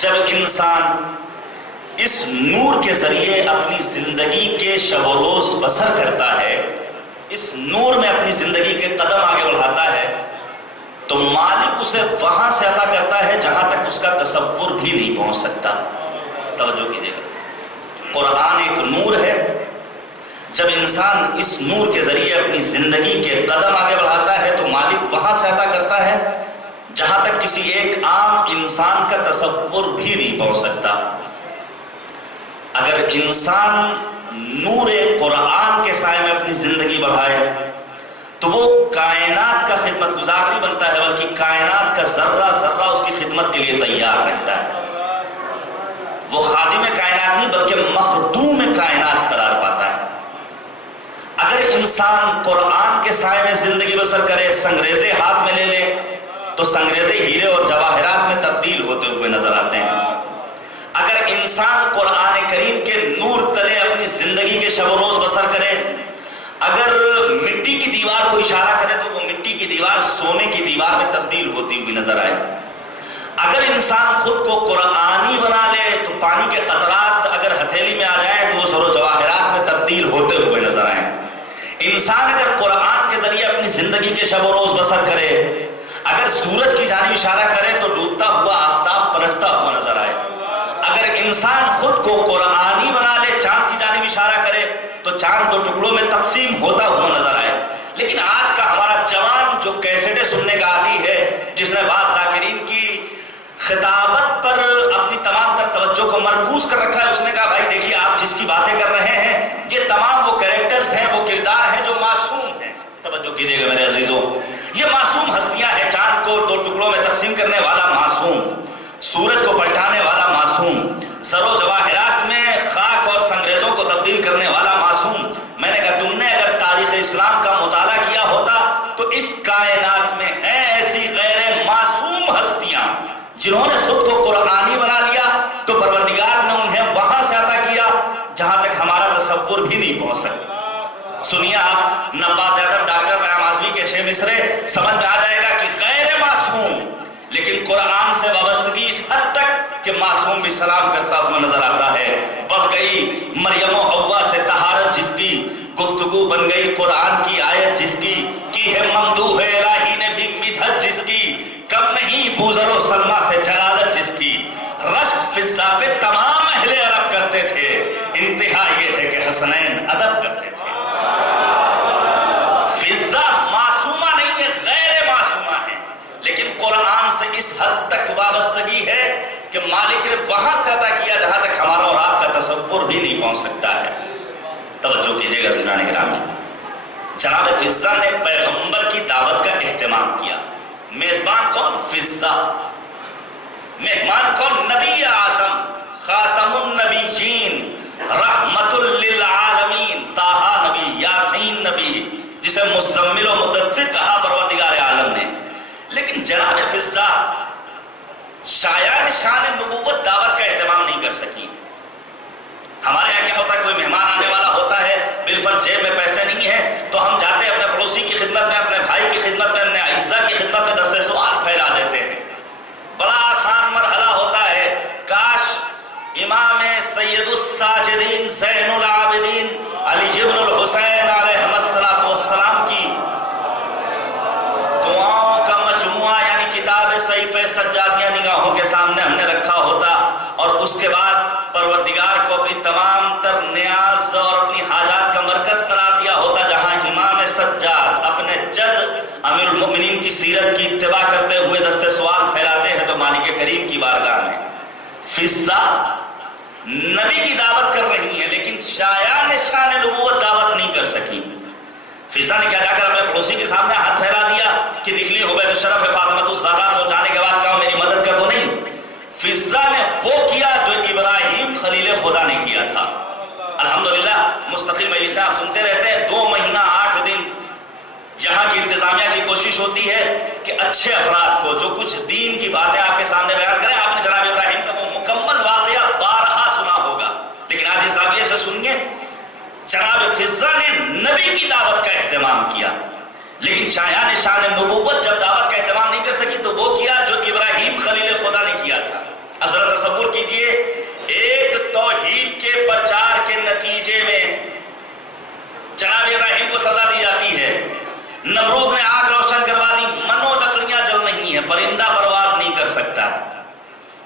جب انسان اس نور کے ذریعے اپنی زندگی کے شب و روز بسر کرتا ہے، اس نور میں اپنی زندگی کے قدم آگے بڑھاتا ہے، تو مالک اسے وہاں سے عطا کرتا ہے جہاں تک اس کا تصور بھی نہیں پہنچ سکتا۔ توجہ کیجیے گا، قرآن ایک نور ہے، جب انسان اس نور کے ذریعے اپنی زندگی کے قدم آگے بڑھاتا ہے تو مالک وہاں سے عطا کرتا ہے جہاں تک کسی ایک عام انسان کا تصور بھی نہیں پہنچ سکتا۔ اگر انسان نور قرآن کے سائے میں اپنی زندگی بڑھائے تو وہ کائنات کا خدمت گزار نہیں بنتا ہے، بلکہ کائنات کا ذرہ ذرہ اس کی خدمت کے لیے تیار رہتا ہے۔ وہ خادم کائنات نہیں بلکہ مخدوم کائنات قرار پاتا ہے۔ اگر انسان قرآن کے سائے میں زندگی بسر کرے، سنگریزے ہاتھ میں لے لے تو سنگریزے ہیرے اور جواہرات میں تبدیل ہوتے ہوئے نظر آتے ہیں۔ اگر انسان قرآن کریم کے نور تلے اپنی زندگی کے شب و روز بسر کرے، اگر مٹی کی دیوار کو اشارہ کرے تو وہ مٹی کی دیوار سونے کی دیوار میں تبدیل ہوتی ہوئی نظر آئے۔ اگر انسان خود کو قرآنی بنا لے تو پانی کے قطرات اگر ہتھیلی میں آ جائیں تو وہ زر و جواہرات میں تبدیل ہوتے ہوئے نظر آئیں۔ انسان اگر قرآن کے ذریعے اپنی زندگی کے شب و روز بسر کرے، اگر سورج کی جانب اشارہ کرے تو ڈوبتا ہوا آفتاب پلٹتا ہوا نظر آئے۔ اگر انسان خود کو قرآنی بنا لے، چاند کی جانب اشارہ کرے تو چاند دو ٹکڑوں میں تقسیم ہوتا ہوا نظر آئے۔ لیکن آج کا ہمارا جوان جو کیسٹیں سننے کا عادی ہے، جس نے بعض ذاکرین کی خطابت پر اپنی تمام تر توجہ کو مرکوز کر رکھا ہے، اس نے کہا بھائی دیکھیے آپ جس کی باتیں کر رہے ہیں یہ تمام وہ کریکٹرز ہیں، وہ کردار ہیں جو معصوم ہیں۔ توجہ کیجئے گا میرے عزیزوں، یہ معصوم ہستیاں ہیں۔ چاند کو دو ٹکڑوں میں تقسیم کرنے والا معصوم، سورج کو پلٹانے والا معصوم، زر و جواہرات میں خاک اور سنگریزوں کو تبدیل کرنے والا معصوم۔ میں نے کہا تم نے اگر تاریخ اسلام کا مطالعہ کیا ہوتا تو اس کائنات میں ہیں ایسی غیر معصوم ہستیاں جنہوں نے خود کو قرآنی بنا لیا تو پروردگار نے انہیں وہاں سے عطا کیا جہاں تک ہمارا تصور بھی نہیں پہنچ سکتا۔ سنیے آپ نواز ادب ڈاکٹر پیام اعظمی کے 6 مصرے، سمجھ میں آ جائے گا کہ غیر معصوم لیکن قرآن سے وابستگی اس حد تک کہ معصوم بھی سلام کرتا ہوا نظر آتا ہے۔ بس گئی مریم و حوا سے طہارت جس کی، گفتگو بن گئی قرآن کی آیت جس کی ہے ممدوح الہی نے بھی مدحت جس کی، کم نہیں بوذر و سلمہ سے جلالت جس کی، رشک فضہ پہ تمام اہل عرب کرتے تھے، انتہا یہ ہے کہ حسنین ادب کرتے تھے۔ فضہ معصومہ نہیں ہے، غیر معصومہ ہے، لیکن قرآن سے اس حد تک وابستگی ہے کہ مالک نے وہاں سے عطا کیا جہاں تک ہمارا اور آپ کا تصور بھی نہیں پہنچ سکتا ہے۔ توجہ کیجئے گا عزیزان گرامی، جناب فضہ نے پیغمبر کی دعوت کا اہتمام کیا۔ میزبان کون؟ فضہ۔ مہمان کون؟ نبی اعظم، خاتم النبیین، رحمت للعالمین، طٰہٰ نبی، یاسین نبی، جسے مزمل و مدثر کہا پروردگار عالم نے۔ لیکن جناب فضہ شایان شان نبوت دعوت کا اہتمام نہیں کر سکی۔ ہمارے یہاں کیا ہوتا ہے، کوئی مہمان آنے والا ہوتا ہے، بالفرض جیب میں پیسے نہیں ہیں تو ہم جاتے ہیں اپنے پڑوسی کی خدمت میں، اپنے بھائی کی خدمت میں، اپنے اعزاء کی خدمت میں دستے سوال پھیلا دیتے ہیں۔ بڑا آسان مرحلہ ہوتا ہے، کاش امام سید الساجدین زین العابدین علی بن الحسین علیہ السلام کی دعاؤں کا مجموعہ یعنی کتاب صحیفہ سجادیاں نگاہوں کے سامنے ہم نے رکھا ہوتا، اور اس کے بعد پروردگار کو اپنی تمام تر نیاز اور اپنی حاجات کا مرکز قرار دیا ہوتا، جہاں امام سجاد اپنے جد امیر المؤمنین کی سیرت کی اتباع کرتے ہوئے دستے سوال پھیلاتے ہیں تو مالک کریم کی بارگاہ میں فضہ نبی کی دعوت کر رہی ہیں لیکن شایان شان نبوت دعوت نہیں کر سکی۔ فضہ نے کیا جا کر اپنے پڑوسی کے سامنے ہاتھ پھیلا دیا کہ نکلی ہو بے شرف فاطمہ الزہرا سے جانے کے بعد کہا میری مدد کر دو؟ نہیں، فضہ نے وہ کیا جو ابراہیم خلیل خدا نے کیا تھا۔ الحمدللہ مستقل مجلس آپ سنتے رہتے ہیں، 2 مہینہ 8 دن یہاں کی انتظامیہ کی کوشش ہوتی ہے کہ اچھے افراد کو جو کچھ دین کی باتیں آپ کے سامنے بیان کریں۔ آپ نے جناب ابراہیم کا وہ مکمل واقعہ بارہا سنا ہوگا، لیکن آج اس زاویے سے سنیے، جناب فضہ نے نبی کی دعوت کا اہتمام کیا، لیکن شایان شان نبوت جب دعوت کا اہتمام نہیں کر سکی تو وہ کیا جو ابراہیم خلیل خدا نے کیا تھا۔ اب ذرا تصور